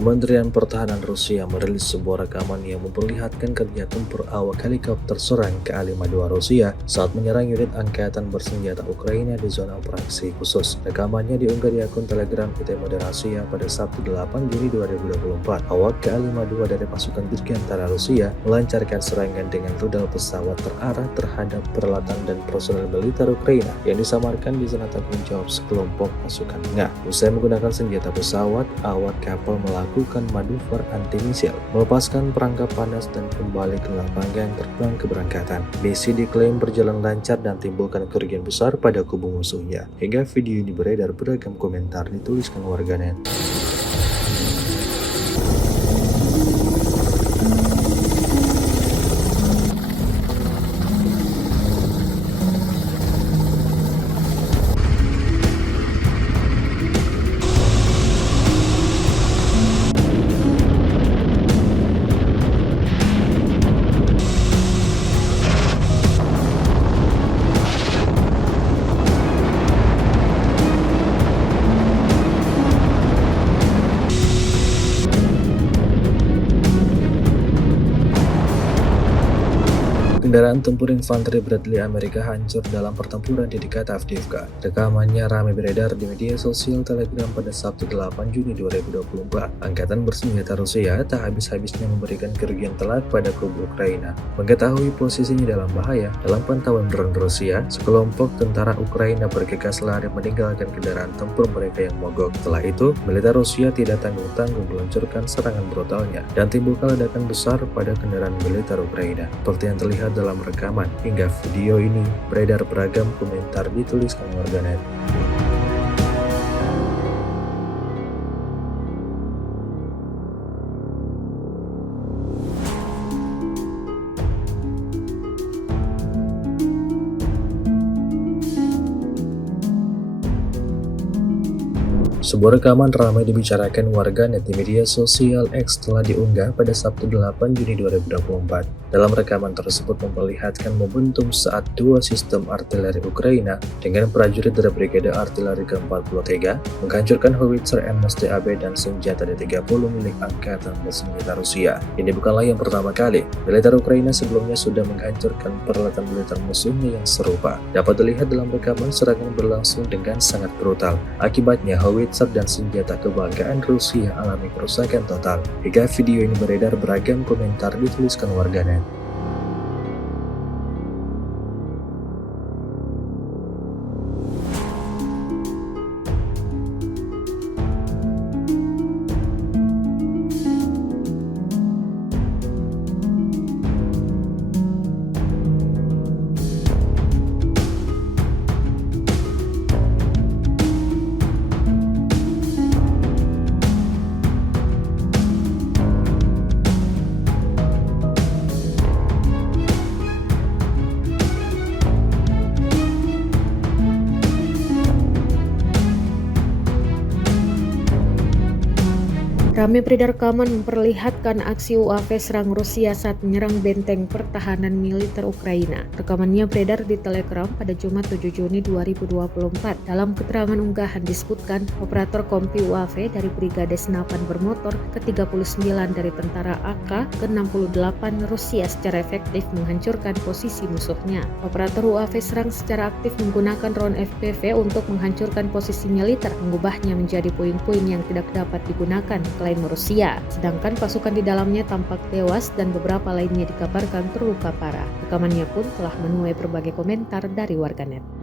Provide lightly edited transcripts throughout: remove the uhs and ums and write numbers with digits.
Kementerian Pertahanan Rusia merilis sebuah rekaman yang memperlihatkan kerja tempur awak helikopter serang Ka-52 Rusia saat menyerang unit angkatan bersenjata Ukraina di zona operasi khusus. Rekamannya diunggah di akun Telegram PT Moderasi pada Sabtu 8 Juni 2024. Awak Ka-52 dari pasukan dirgantara Rusia melancarkan serangan dengan rudal pesawat terarah terhadap peralatan dan personel militer Ukraina yang disamarkan di zona tanggung jawab sekelompok pasukan tengah. Usai menggunakan senjata pesawat, awak kapal melakukan manuver anti-misil, melepaskan perangkap panas dan kembali ke lapangan terbang keberangkatan. Misi diklaim berjalan lancar dan timbulkan kerugian besar pada kubu musuhnya. Hingga video ini beredar, beragam komentar dituliskan warganet. Kendaraan tempur infanteri Bradley Amerika hancur dalam pertempuran di dekat Avdiivka. Rekamannya ramai beredar di media sosial Telegram pada Sabtu 8 Juni 2024. Angkatan bersenjata Rusia tak habis-habisnya memberikan kerugian telak pada kubu Ukraina. Mengetahui posisinya dalam bahaya, dalam pantauan drone Rusia, sekelompok tentara Ukraina bergegas lari meninggalkan kendaraan tempur mereka yang mogok. Setelah itu, militer Rusia tidak tanggung-tanggung meluncurkan serangan brutalnya dan timbulkan ledakan besar pada kendaraan militer Ukraina. Seperti yang terlihat dalam rekaman, hingga video ini beredar, beragam komentar dituliskan warganet. Sebuah rekaman ramai dibicarakan warganet di media sosial X telah diunggah pada Sabtu 8 Juni 2024. Dalam rekaman tersebut memperlihatkan momentum saat dua sistem artileri Ukraina dengan prajurit dari Brigade Artileri ke-43 menghancurkan howitzer MSTAB dan senjata D-30 milik Angkatan Bersenjata Rusia. Ini bukanlah yang pertama kali. Militer Ukraina sebelumnya sudah menghancurkan peralatan militer musuhnya yang serupa. Dapat dilihat dalam rekaman serangan berlangsung dengan sangat brutal. Akibatnya howitzer dan senjata kebanggaan Rusia alami kerusakan total. Hingga video ini beredar, beragam komentar dituliskan warganet. Ramai beredar rekaman memperlihatkan aksi UAV serang Rusia saat menyerang benteng pertahanan militer Ukraina. Rekamannya beredar di Telegram pada Jumat 7 Juni 2024. Dalam keterangan unggahan disebutkan, operator kompi UAV dari Brigade Senapan Bermotor ke-39 dari tentara AK ke-68 Rusia secara efektif menghancurkan posisi musuhnya. Operator UAV serang secara aktif menggunakan drone FPV untuk menghancurkan posisi militer, mengubahnya menjadi puing-puing yang tidak dapat digunakan Rusia, sedangkan pasukan di dalamnya tampak tewas dan beberapa lainnya dikabarkan terluka parah. Rekamannya pun telah menuai berbagai komentar dari warganet.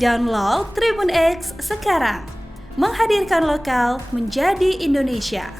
Download Tribun X sekarang. Menghadirkan lokal menjadi Indonesia.